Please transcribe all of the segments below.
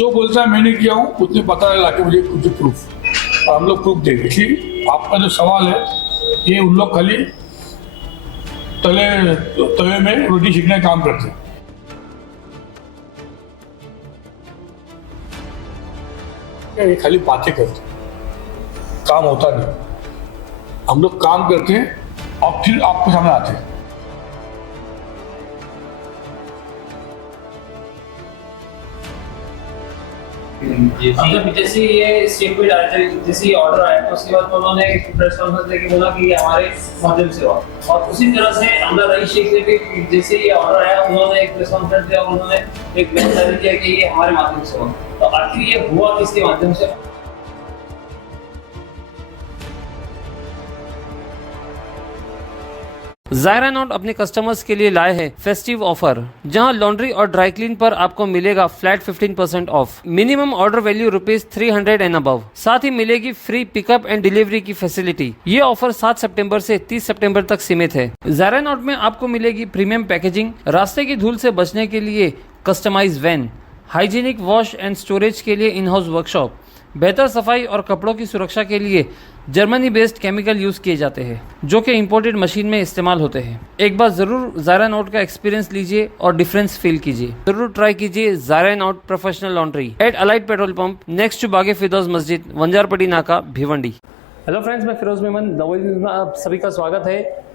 जो बोलता है मैंने किया हूँ उतने पता ला के मुझे कुछ प्रूफ, और हम लोग प्रूफ देंगे। इसलिए आपका जो सवाल है ये उन लोग खाली तवे में रोटी सीखने का काम करते हैं। ये खाली बातें करते हैं, काम होता नहीं। हम लोग काम करते हैं और फिर आपके सामने आते हैं। मतलब जैसे ये स्टेट पे डायरेक्टर जैसे ऑर्डर आया तो उसके बाद उन्होंने एक प्रेस कॉन्फ्रेंस लेके बोला कि ये हमारे माध्यम से हुआ, और उसी तरह से अमला रईस शेख ने भी जैसे ये ऑर्डर आया उन्होंने एक प्रेस कॉन्फ्रेंस दिया और उन्होंने एक बयान जारी किया कि ये हमारे माध्यम से हुआ। तो आखिर ये हुआ किसके माध्यम से? ज़ायरा नॉट अपने कस्टमर्स के लिए लाए हैं फेस्टिव ऑफर, जहां लॉन्ड्री और ड्राई क्लीन पर आपको मिलेगा flat 15% of, minimum order value ₹300 and above. साथ ही मिलेगी फ्री पिकअप एंड डिलीवरी की फैसिलिटी। ये ऑफर 7 सितंबर से 30 सितंबर तक सीमित है। ज़ायरा नॉट में आपको मिलेगी प्रीमियम पैकेजिंग, रास्ते की धूल से बचने के लिए customise van, hygienic wash and storage के लिए इन हाउस वर्कशॉप, बेहतर सफाई और कपड़ों की सुरक्षा के लिए जर्मनी बेस्ड केमिकल यूज किए जाते हैं जो कि इंपोर्टेड मशीन में इस्तेमाल होते हैं। एक बार जरूर ज़ायरा नॉट का एक्सपीरियंस लीजिए और डिफरेंस फील कीजिए। जरूर ट्राई कीजिए Zaira not professional laundry at अलाइट petrol pump next to Baghe Firdaus मस्जिद, वंजारपट्टी नाका, भिवंडी। हेलो फ्रेंड्स, मैं फिरोज मेमन नवोदित में आप सभी का स्वागत है।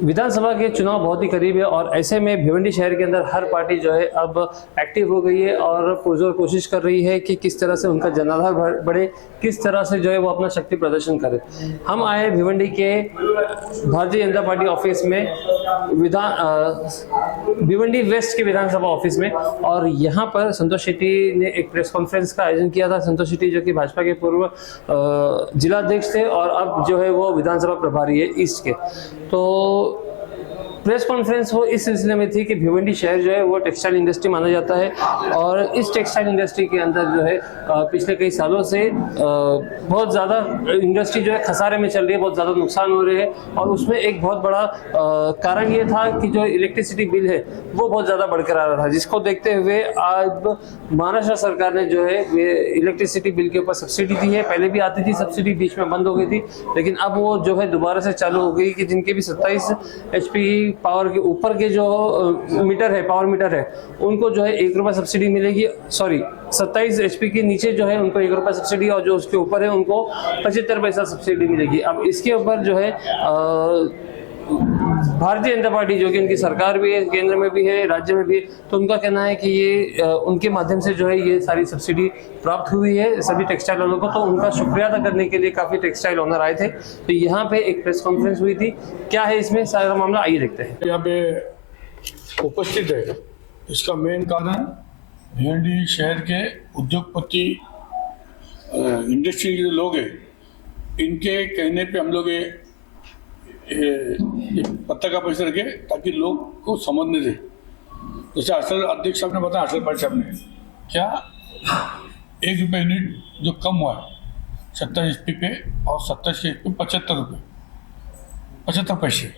विधानसभा के चुनाव बहुत ही करीब है और ऐसे में भिवंडी शहर के अंदर हर पार्टी जो है अब एक्टिव हो गई है और पुरजोर कोशिश कर रही है कि किस तरह से उनका जनाधार बढ़े, किस तरह से जो है वो अपना शक्ति प्रदर्शन करे। हम आए भिवंडी के भारतीय जनता पार्टी ऑफिस में, भिवंडी वेस्ट के विधानसभा ऑफिस में, और यहाँ पर संतोष शेट्टी ने एक प्रेस कॉन्फ्रेंस का आयोजन किया था। संतोष शेट्टी जो कि भाजपा के पूर्व जिलाध्यक्ष थे और अब जो है वो विधानसभा प्रभारी है ईस्ट के। तो प्रेस कॉन्फ्रेंस वो इस सिलसिले में थी कि भिवंडी शहर जो है वो टेक्सटाइल इंडस्ट्री माना जाता है और इस टेक्सटाइल इंडस्ट्री के अंदर जो है पिछले कई सालों से बहुत ज़्यादा इंडस्ट्री जो है खसारे में चल रही है, बहुत ज़्यादा नुकसान हो रहे हैं। और उसमें एक बहुत बड़ा कारण ये था कि जो इलेक्ट्रिसिटी बिल है वो बहुत ज़्यादा बढ़कर आ रहा था, जिसको देखते हुए आज महाराष्ट्र सरकार ने जो है इलेक्ट्रिसिटी बिल के ऊपर सब्सिडी दी है। पहले भी आती थी सब्सिडी, बीच में बंद हो गई थी, लेकिन अब वो जो है दोबारा से चालू हो गई कि जिनके भी 27 HP पावर के ऊपर के जो मीटर है, पावर मीटर है, उनको जो है ₹1 सब्सिडी मिलेगी। सॉरी, 27 HP के नीचे जो है उनको ₹1 सब्सिडी और जो उसके ऊपर है उनको 75 पैसा सब्सिडी मिलेगी। अब इसके ऊपर जो है भारतीय जनता पार्टी जो कि उनकी सरकार भी है, केंद्र में भी है, राज्य में भी है, तो उनका कहना है कि ये उनके माध्यम से जो है ये सारी सब्सिडी प्राप्त हुई है सभी टेक्सटाइल वालों को। तो उनका शुक्रिया अदा करने के लिए काफ़ी टेक्सटाइल ओनर आए थे। तो यहाँ पे एक प्रेस कॉन्फ्रेंस हुई थी। क्या है इसमें सारा मामला, आइए देखते हैं। यहाँ पे उपस्थित है, इसका मेन कारण भिवंडी शहर के उद्योगपति इंडस्ट्री के जो लोग हैं, इनके कहने पे हम लोग ये पत्ता का पैसा रखे ताकि लोग को समझने दे। जैसे असल अध्यक्ष साहब ने बताया, असल पार्टी साहब ने क्या ₹1 यूनिट जो कम हुआ है 27 HP पे और 27 HP 75 पैसे,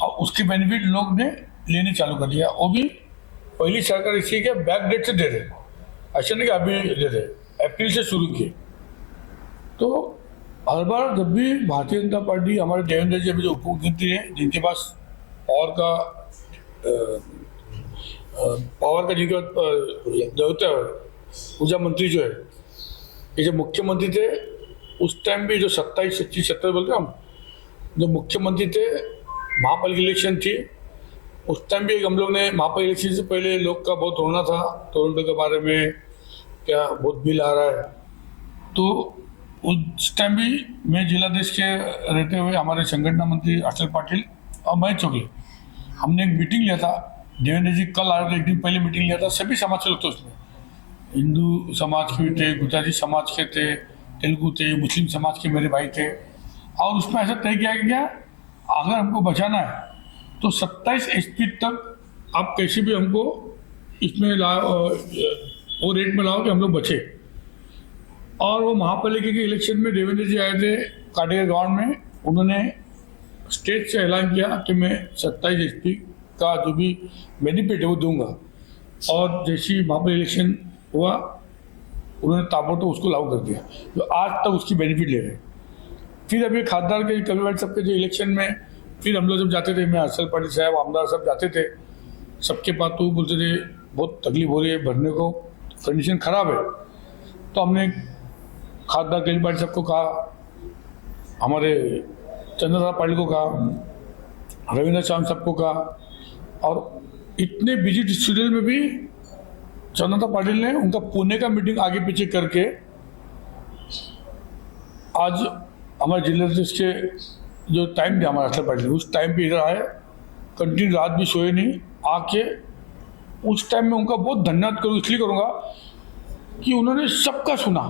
और उसके बेनिफिट लोग ने लेने चालू कर दिया। वो भी पहली सरकार इसी के बैक डेट से दे रहे, ऐसा नहीं कि अभी दे रहे, अप्रैल से शुरू किए। तो हर बार जब भी भारतीय जनता पार्टी, हमारे देवेंद्र जी अभी जो उप मुख्यमंत्री हैं, जिनके पास पावर का जिनके ऊर्जा मंत्री जो है, ये जो मुख्यमंत्री थे उस टाइम भी, जो 27, 25, 27 बोलते हम, जो मुख्यमंत्री थे, महापालिका इलेक्शन थी, उस टाइम भी हम लोग ने महापालिका इलेक्शन से पहले लोग का बहुत रोना था टोरंटो के बारे में, क्या बहुत बिल आ रहा है। तो उस टाइम भी मैं जिलाध्यक्ष के रहते हुए हमारे संगठन मंत्री अचल पाटिल और महेश चौगले, हमने एक मीटिंग लिया था। देवेंद्र जी कल आ रहे थे, एक दिन पहले मीटिंग लिया था, सभी समाज के लोग थे उसमें, हिंदू समाज के भी थे, गुजराती समाज के थे, तेलुगु थे, मुस्लिम समाज के मेरे भाई थे। और उसमें ऐसा तय किया गया अगर हमको बचाना है तो 27 HP तक आप कैसे भी हमको इसमें वो रेट में लाओ कि हम लोग बचे। और वो महापालिका के इलेक्शन में देवेंद्र जी आए थे काटेगढ़ गाँव में, उन्होंने स्टेज से ऐलान किया कि मैं 27 HP का जो भी बेनिफिट है वो दूंगा। और जैसी महापालिका इलेक्शन हुआ, उन्होंने ताबड़तोड़ उसको लागू कर दिया, जो आज तक उसकी बेनिफिट ले रहे हैं। फिर अभी खासदार के कभी सबके जो इलेक्शन में फिर हम लोग जब जाते थे, मैं हर्षल पाटिल साहब आमदार सब जाते थे, सबके पास तो बोलते थे बहुत तकलीफ हो रही है भरने को, कंडीशन खराब है। तो हमने खासदार के पाटिल साहब को कहा, हमारे चंद्रशेखर पाटिल को कहा, रविंद्र श्याम सबको कहा, और इतने बिजी शेड्यूल में भी चंद्रशेखर पाटिल ने उनका पुणे का मीटिंग आगे पीछे करके आज हमारे जिलाधीश के जो टाइम दिया हमारा हर्षल पाटिल, उस टाइम पे इधर आए, कंटिन्यू रात भी सोए नहीं, आके उस टाइम में उनका बहुत धन्यवाद करूँ, इसलिए करूँगा कि उन्होंने सबका सुना,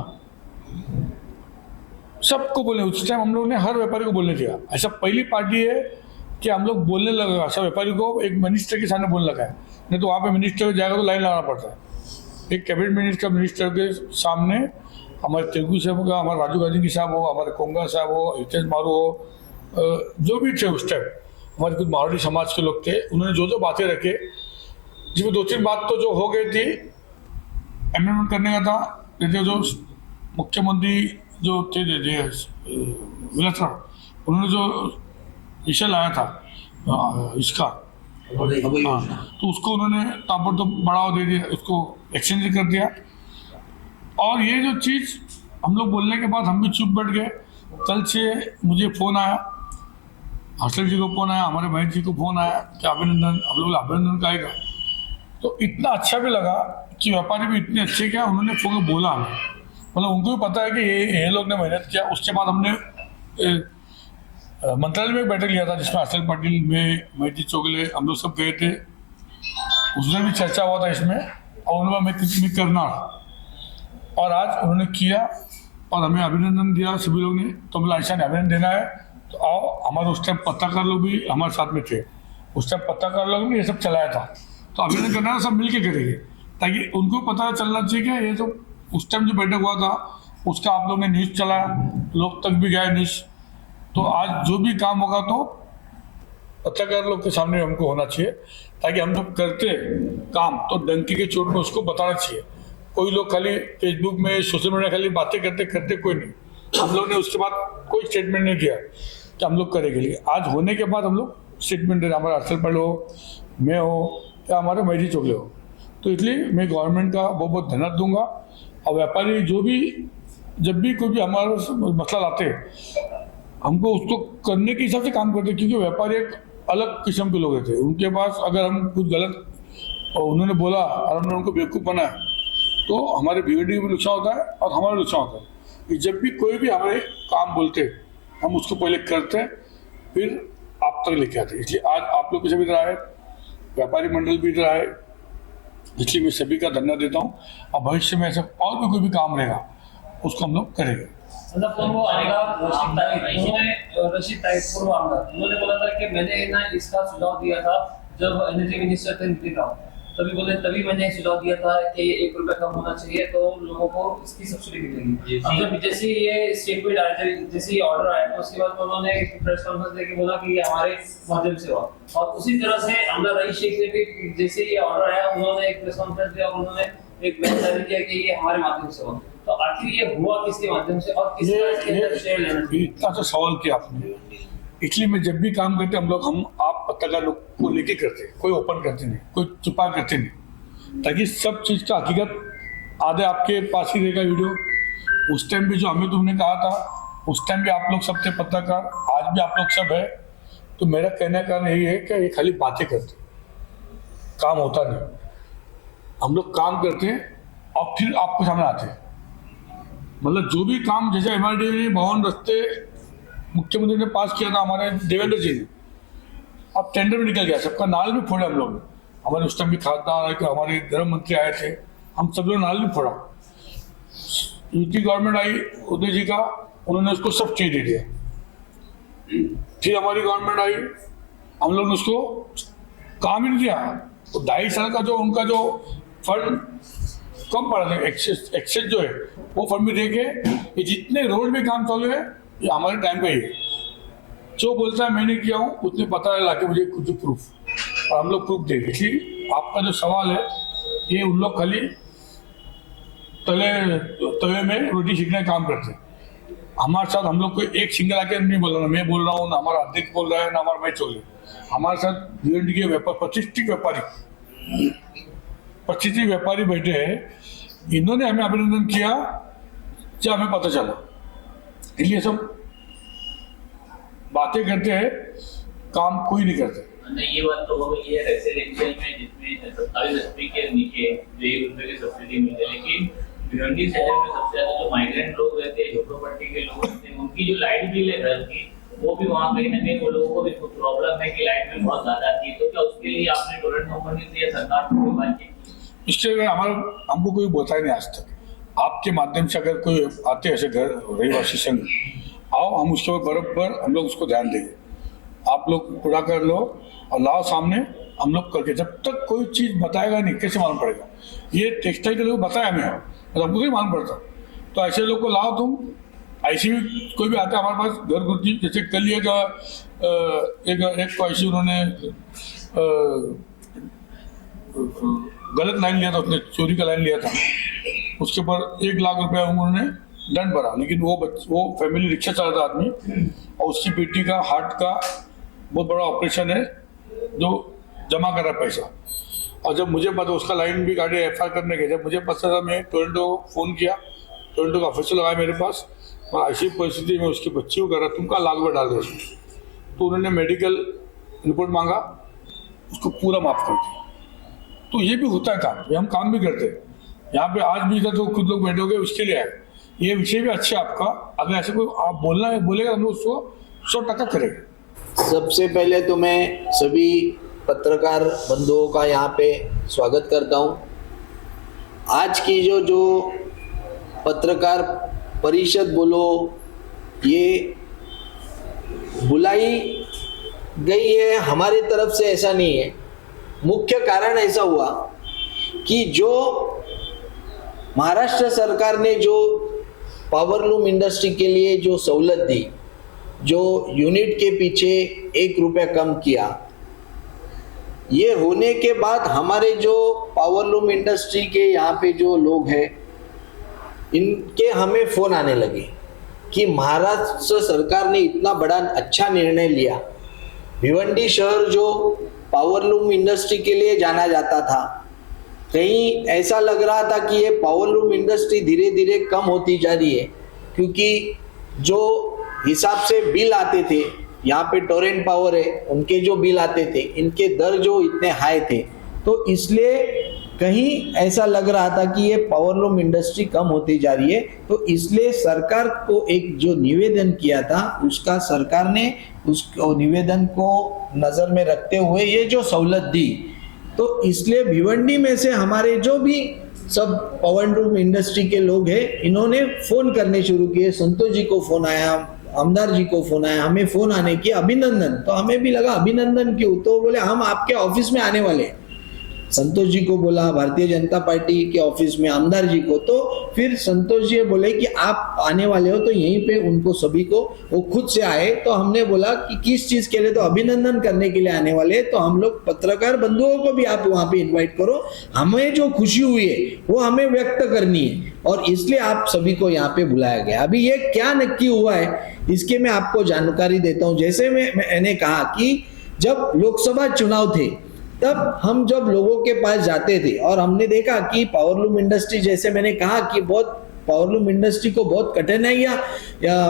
सबको बोले। उस टाइम हम लोग ने हर व्यापारी को बोलने दिया। ऐसा पहली पार्टी है कि हम लोग बोलने लगा, ऐसा व्यापारी को एक मिनिस्टर के सामने बोलने लगा है, नहीं तो वहाँ पे मिनिस्टर जाएगा तो लाइन लगाना पड़ता है। एक कैबिनेट मिनिस्टर के सामने हमारे तेलुगु साहब का, हमारे राजू गांधी साहब हो, हमारे कोंगा साहब हो, हितेश मारू हो, जो भी थे उस टाइम हमारे कुछ मारवाड़ी समाज के लोग थे, उन्होंने जो जो बातें रखे, जिसमें 2-3 बात तो जो हो गई थी, अमेंडमेंट करने का था, जैसे जो मुख्यमंत्री जो थे उन्होंने जो विषय लाया था इसका, तो उसको उन्होंने ताबड़तोड़ बढ़ावा दे दिया, उसको एक्सचेंज कर दिया। और ये जो चीज़ हम लोग बोलने के बाद हम भी चुप बैठ गए। कल से मुझे फ़ोन आया, हर्षल जी को फ़ोन आया, हमारे भाई जी को फ़ोन आया कि अभिनंदन, हम लोग अभिनंदन का आएगा। तो इतना अच्छा भी लगा कि व्यापारी भी इतने अच्छे क्या, उन्होंने फ़ोन बोला हमें, मतलब उनको भी पता है कि ये लोग ने मेहनत किया। उसके बाद हमने मंत्रालय में बैठक लिया था, जिसमें हर्षल पाटिल में मैती चोगले हम लोग सब गए थे, उसमें भी चर्चा हुआ था इसमें, और उन्होंने मैं करना, और आज उन्होंने किया और हमें अभिनंदन दिया सभी लोग ने। तो मतलब ऐसा नहीं अभिनंदन देना है तो आओ, हमारे उस टाइम पत्रकार लोग भी हमारे साथ में थे, उस टाइम पत्रकार लोग भी ये सब चलाया था, तो अभिनंदन करना है सब मिल के करेंगे, ताकि उनको पता चलना चाहिए कि ये तो उस टाइम जो बैठक हुआ था उसका आप लोग ने न्यूज़ चलाया, लोग तक भी गया न्यूज़। तो आज जो भी काम होगा तो पत्रकार लोग के सामने हमको होना चाहिए, ताकि हम जब करते काम तो डंकी के चोट में उसको बताना चाहिए। कोई लोग खाली फेसबुक में सोशल मीडिया खाली बातें करते कोई नहीं। हम लोग ने उसके बाद कोई स्टेटमेंट नहीं दिया कि हम लोग करेंगे, लेकिन आज होने के बाद हम लोग स्टेटमेंट दे रहे, हमारा हर्षल पाटिल हो, मैं हो या हमारे मैती चोगले हो। तो इसलिए मैं गवर्नमेंट का बहुत बहुत धन्यवाद दूंगा। और व्यापारी जो भी जब भी कोई भी हमारा मसला लाते हमको उसको करने के हिसाब से काम करते, क्योंकि व्यापारी एक अलग किस्म के लोग रहते हैं। उनके पास अगर हम कुछ गलत और उन्होंने बोला और हमने उनको बेवकूफ़ बनाया तो हमारे बिगड़ी भी नुकसान होता है और हमारा नुकसान होता है। कि जब भी कोई भी हमारे काम बोलते हम उसको पहले करते फिर आप तक लेके आते। इसलिए आज आप लोग सभी इधर आए, व्यापारी मंडल भी इधर आए, इसलिए मैं सभी का धन्यवाद देता हूँ। और भविष्य में ऐसा और भी कोई भी काम रहेगा उसको हम लोग करेंगे। मतलब वो आएगा रशीद ताइब पूर्व आमदार, उन्होंने बोला था कि मैंने ना इसका सुझाव दिया था जब एनर्जी मिनिस्टर थे नितिन राव, तभी मैंने सुझाव दिया था कि 1 रुपया कम होना चाहिए तो लोगों को इसकी सब्सिडी मिलेगी। अब जब जैसे ये स्टेटमेंट आया था, जैसे ये ऑर्डर आया तो उसके बाद तो उन्होंने प्रेस कॉन्फ्रेंस देके बोला कि ये हमारे माध्यम से हुआ। और उसी तरह से आमदार रईस शेख ने भी जैसे ये ऑर्डर आया उन्होंने एक प्रेस कॉन्फ्रेंस दिया और उन्होंने एक बयान जारी किया कि ये हमारे माध्यम से हुआ। तो आखिर ये हुआ किसके माध्यम से और किस तरह के अंदर शेयर लेना चाहिए? इतना सा सवाल किया आपने, इसलिए मैं जब भी काम करते हम लोग आप पत्रकार लोग को लेके करते, कोई ओपन करते नहीं, कोई छुपा करते नहीं, ताकि सब चीज़ का हकीकत आधे आपके पास ही रहेगा वीडियो। उस टाइम भी जो हमें तुमने कहा था उस टाइम भी आप लोग सब थे पत्रकार, आज भी आप लोग सब है। तो मेरा कहने का कारण यही है कि ये खाली बातें करते, काम होता नहीं। हम लोग काम करते हैं और फिर आपको सामने आते हैं। मतलब जो भी काम, जैसे MRDA ने भवन रस्ते मुख्यमंत्री ने पास किया था हमारे देवेंद्र जी ने, अब टेंडर में निकल गया, सबका नाल भी फोड़ा हम लोग। हमारे उस टाइम भी खासदार कि हमारे गृह मंत्री आए थे, हम सब लोग नाल भी फोड़ा। यूपी गवर्नमेंट आई उदय जी का, उन्होंने उसको सब चीज दे दिया। फिर हमारी गवर्नमेंट आई, हम लोग ने उसको काम ही नहीं दिया। तो 2.5 साल का जो उनका जो फंड कम पड़ा था, एक्सेस जो है वो फंड भी देके ये जितने रोड में काम चालू है ये हमारे टाइम का ही है। जो बोलता है मैंने किया हूँ उतने पता है लाके मुझे कुछ प्रूफ, और हम लोग प्रूफ देंगे। इसलिए आपका जो सवाल है ये उन लोग खाली तवे में रोटी सेकने का काम करते हैं। हमारे साथ हम लोग को एक सिंगल आके नहीं बोल रहा, मैं बोल रहा हूँ ना हमारा अध्यक्ष बोल रहा है ना हमारा मैं चल रहा। हमारे साथ भिवंडी के व्यापार 25 व्यापारी बैठे हैं। इन्होंने हमें अभिनंदन किया जब हमें पता चला, इसलिए सब बातें करते हैं, काम कोई नहीं करते। नहीं, ये बात तो हो गई है रेसिडेंशियल में जिसमें 27 के नीचे 1 रुपए की सब्सिडी मिलती है, लेकिन भिवंडी शहर में सबसे ज्यादा जो माइग्रेंट लोग रहते हैं, झोपड़पट्टी के लोग रहते हैं, उनकी जो लाइट बिल है घर की, वो भी वहाँ कहीं ना कहीं वो लोगों को भी कुछ प्रॉब्लम है कि लाइट बिल बहुत ज्यादा आती है। तो क्या उसके लिए आपने टोरेंट कंपनी से या सरकार को कोई बात की? इसलिए हमको कोई बताया नहीं आज तक। आपके माध्यम से अगर कोई आते हैं ऐसे घर रहिवासी संघ, आओ हम उसके ऊपर बराबर हम लोग उसको ध्यान देंगे। आप लोग पूरा कर लो और लाओ सामने, हम लोग करके। जब तक कोई चीज बताएगा नहीं कैसे मालूम पड़ेगा? ये टेक्सटाइल के लोग बताया हमें, तो हमको नहीं मालूम पड़ता। तो ऐसे लोग को लाओ तुम। ऐसी भी कोई भी आता है हमारे पास घर गुर्जी, जैसे कल एक को ऐसी उन्होंने गलत लाइन लिया था, उसने चोरी का लाइन लिया था, उसके ऊपर 1 लाख रुपया उन्होंने दंड भरा। लेकिन वो फैमिली रिक्शा चलाता आदमी, और उसकी बेटी का हार्ट का बहुत बड़ा ऑपरेशन है, जो जमा कर रहा है पैसा। और जब मुझे पता, उसका लाइन भी गाड़ी FIR करने के, जब मुझे पता था, मैं टोरंटो फोन किया, टोरंटो का ऑफिसर लगाया मेरे पास, और ऐसी परिस्थिति में उसकी बच्ची को कह रहा तुम क्या लाख रुपये डाल दो उसमें। तो उन्होंने मेडिकल रिपोर्ट मांगा, उसको पूरा माफ कर दिया। तो ये भी होता है काम, ये हम काम भी करते हैं। यहाँ पे आज भी इधर तो खुद लोग बैठोगे उसके लिए आए। ये विषय भी अच्छा है आपका, अगर ऐसे कोई आप बोलेगा हम लोग उसको 100% करेंगे। सबसे पहले तो मैं सभी पत्रकार बंधुओं का यहाँ पे स्वागत करता हूँ। आज की जो पत्रकार परिषद बोलो, ये बुलाई गई है हमारी तरफ से, ऐसा नहीं है। मुख्य कारण ऐसा हुआ कि जो महाराष्ट्र सरकार ने जो पावरलूम इंडस्ट्री के लिए जो सहूलत दी, जो यूनिट के पीछे 1 रुपया कम किया, ये होने के बाद हमारे जो पावरलूम इंडस्ट्री के यहाँ पे जो लोग हैं, इनके हमें फोन आने लगे कि महाराष्ट्र सरकार ने इतना बड़ा अच्छा निर्णय लिया। भिवंडी शहर जो पावरलूम इंडस्ट्री के लिए जाना जाता था, कहीं ऐसा लग रहा था कि ये पावरलूम इंडस्ट्री धीरे धीरे कम होती जा रही है, क्योंकि जो हिसाब से बिल आते थे, यहाँ पे टोरेंट पावर है, उनके जो बिल आते थे, इनके दर जो इतने हाई थे, तो इसलिए कहीं ऐसा लग रहा था कि ये पावरलूम इंडस्ट्री कम होती जा रही है। तो इसलिए सरकार को एक जो निवेदन किया था, उसका सरकार ने उस निवेदन को नजर में रखते हुए ये जो सहूलत दी। तो इसलिए भिवंडी में से हमारे जो भी सब पावरलूम इंडस्ट्री के लोग हैं, इन्होंने फोन करने शुरू किए। संतोष जी को फोन आया, आमदार जी को फोन आया, हमें फोन आने की अभिनंदन। तो हमें भी लगा अभिनंदन क्यों? तो बोले हम आपके ऑफिस में आने वाले हैं। संतोष जी को बोला, भारतीय जनता पार्टी के ऑफिस में आमदार जी को। तो फिर संतोष जी बोले कि आप आने वाले हो, तो यहीं पे उनको सभी को वो खुद से आए। तो हमने बोला कि किस चीज के लिए? तो अभिनंदन करने के लिए आने वाले। तो हम लोग पत्रकार बंधुओं को भी आप वहां पे इन्वाइट करो, हमें जो खुशी हुई है वो हमें व्यक्त करनी है, और इसलिए आप सभी को यहाँ पे बुलाया गया। अभी ये क्या नक्की हुआ है, इसके मैं आपको जानकारी देता हूँ। जैसे मैंने कहा कि जब लोकसभा चुनाव थे, तब हम जब लोगों के पास जाते थे और हमने देखा कि पावरलूम इंडस्ट्री, जैसे मैंने कहा कि बहुत पावरलूम इंडस्ट्री को बहुत कठिनाइयां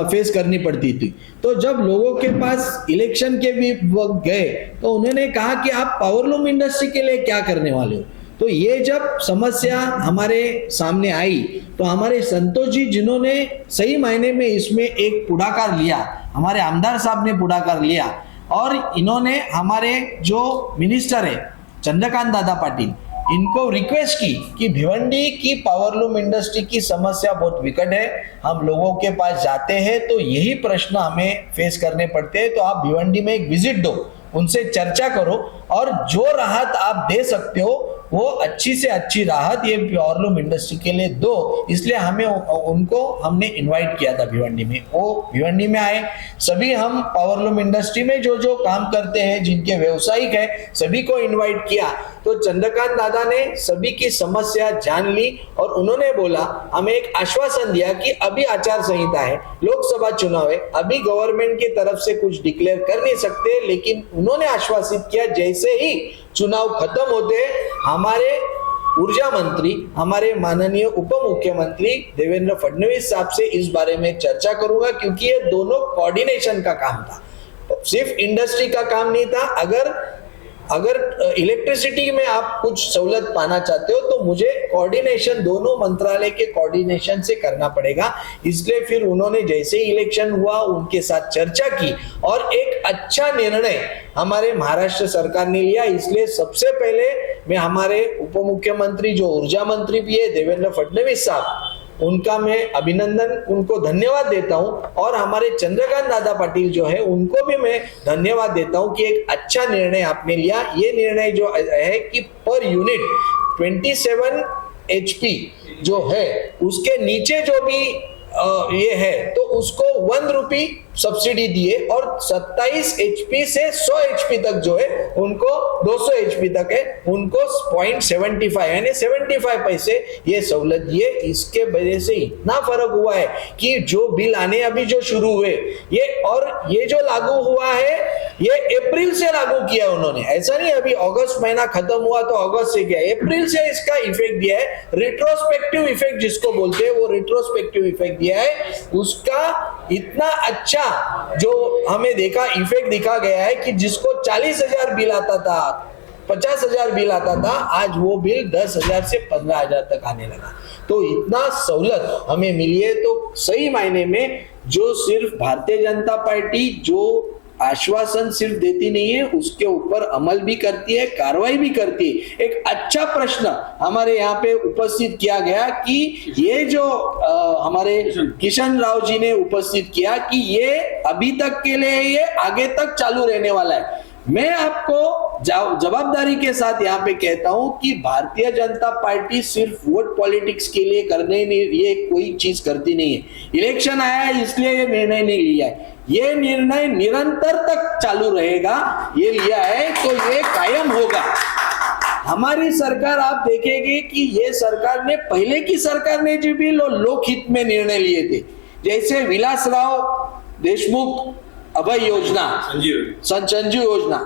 फेस करनी पड़ती थी। तो जब लोगों के पास इलेक्शन के भी वक्त गए, तो उन्होंने कहा कि आप पावरलूम इंडस्ट्री के लिए क्या करने वाले हो? तो ये जब समस्या हमारे सामने आई, तो हमारे संतोष जी, जिन्होंने सही मायने में इसमें एक पुढाकार लिया, हमारे आमदार साहब ने पुढाकार लिया, और इन्होंने हमारे जो मिनिस्टर है चंद्रकांत दादा पाटिल, इनको रिक्वेस्ट की कि भिवंडी की पावरलूम इंडस्ट्री की समस्या बहुत विकट है, हम लोगों के पास जाते हैं तो यही प्रश्न हमें फेस करने पड़ते हैं, तो आप भिवंडी में एक विजिट दो, उनसे चर्चा करो, और जो राहत आप दे सकते हो वो अच्छी से अच्छी राहत ये पावरलूम इंडस्ट्री के लिए दो, इसलिए हमने इनवाइट किया था भिवंडी में। वो भिवंडी में आए, सभी हम पावरलूम इंडस्ट्री में जो जो काम करते हैं, जिनके व्यवसायिक है, सभी को इनवाइट किया। तो चंद्रकांत दादा ने सभी की समस्या जान ली और उन्होंने बोला, हमें एक आश्वासन दिया कि अभी आचार संहिता है, लोकसभा चुनाव है, अभी गवर्नमेंट की तरफ से कुछ डिक्लेयर कर नहीं सकते, लेकिन उन्होंने आश्वासित किया जैसे ही चुनाव खत्म होते हमारे ऊर्जा मंत्री, हमारे माननीय उप मुख्यमंत्री देवेंद्र फडणवीस साहब से इस बारे में चर्चा करूंगा, क्योंकि ये दोनों कोऑर्डिनेशन का काम था, सिर्फ इंडस्ट्री का काम नहीं था। अगर इलेक्ट्रिसिटी में आप कुछ सहूलत पाना चाहते हो तो मुझे कोऑर्डिनेशन दोनों मंत्रालय के कोऑर्डिनेशन से करना पड़ेगा। इसलिए फिर उन्होंने जैसे ही इलेक्शन हुआ उनके साथ चर्चा की और एक अच्छा निर्णय हमारे महाराष्ट्र सरकार ने लिया। इसलिए सबसे पहले मैं हमारे उप मुख्यमंत्री जो ऊर्जा मंत्री भी है देवेंद्र फडणवीस साहब, उनका मैं अभिनंदन, उनको धन्यवाद देता हूं, और हमारे चंद्रकांत दादा पाटिल जो है उनको भी मैं धन्यवाद देता हूं कि एक अच्छा निर्णय आपने लिया। ये निर्णय जो है कि पर यूनिट 27 HP जो है उसके नीचे जो भी ये है तो उसको 1 रुपी सब्सिडी दिए, और 27 HP से 100 HP तक जो है उनको 200 HP तक है उनको 0.75 यानी 75 पैसे ये सहूलत दिए। इसके वजह से इतना फर्क हुआ है कि जो बिल आने अभी जो शुरू हुए ये जो लागू हुआ है ये अप्रैल से लागू किया है उन्होंने, ऐसा नहीं अभी अगस्त महीना खत्म हुआ तो अगस्त से किया, अप्रैल से इसका इफेक्ट दिया है। रिट्रोस्पेक्टिव इफेक्ट जिसको बोलते हैं वो रिट्रोस्पेक्टिव इफेक्ट दिया है। उसका इतना अच्छा जो हमें इफेक्ट दिखा गया है कि जिसको 40,000 बिल आता था, 50,000 बिल आता था, आज वो बिल 10,000 से 15,000 तक आने लगा। तो इतना सहूलत हमें मिली है। तो सही मायने में जो सिर्फ भारतीय जनता पार्टी जो आश्वासन सिर्फ देती नहीं है, उसके ऊपर अमल भी करती है, कार्रवाई भी करती है। एक अच्छा प्रश्न हमारे यहाँ पे उपस्थित किया गया कि ये जो हमारे किशन राव जी ने उपस्थित किया कि ये अभी तक के लिए ये आगे तक चालू रहने वाला है। मैं आपको जवाबदारी के साथ यहाँ पे कहता हूं कि भारतीय जनता पार्टी सिर्फ वोट पॉलिटिक्स के लिए करने ये कोई चीज करती नहीं है। इलेक्शन आया है इसलिए ये निर्णय नहीं लिया है, ये निर्णय निरंतर तक चालू रहेगा, ये लिया है तो ये कायम होगा। हमारी सरकार आप देखेंगे कि ये सरकार ने पहले की सरकार ने जो भी लोकहित में निर्णय लिए थे, जैसे विलासराव देशमुख अभय योजना, संजीव योजना,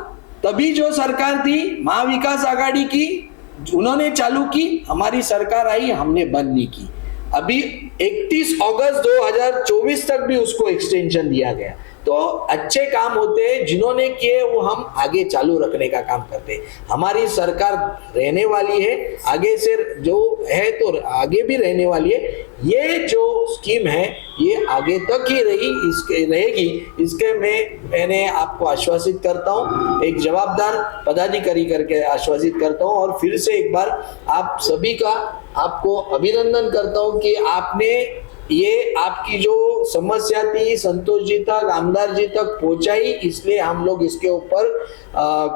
तभी जो सरकार थी महाविकास आघाड़ी की उन्होंने चालू की, हमारी सरकार आई हमने बंद नहीं की। अभी 31 अगस्त 2024 तक भी उसको एक्सटेंशन दिया गया। तो अच्छे काम होते हैं जिन्होंने किए वो हम आगे चालू रखने का काम करते हैं। हमारी सरकार रहने वाली है, आगे से जो है तो आगे भी रहने वाली है। ये जो स्कीम है ये आगे तक ही रहेगी, इसके मैंने आपको आश्वासित करता हूँ, एक जवाबदार पदाधिकारी करके आश्वासित करता हूँ। और फिर से एक बार आप सभी का आपको अभिनंदन करता हूँ कि आपने ये आपकी जो समस्या थी संतोष जी तक, आमदार जी तक पहुंचाई, इसलिए हम लोग इसके ऊपर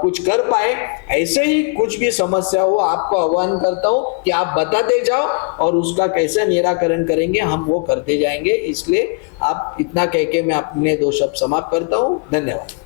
कुछ कर पाए। ऐसे ही कुछ भी समस्या हो आपको आह्वान करता हूं कि आप बताते जाओ और उसका कैसे निराकरण करेंगे हम वो करते जाएंगे। इसलिए आप इतना कह के मैं अपने 2 शब्द समाप्त करता हूं। धन्यवाद।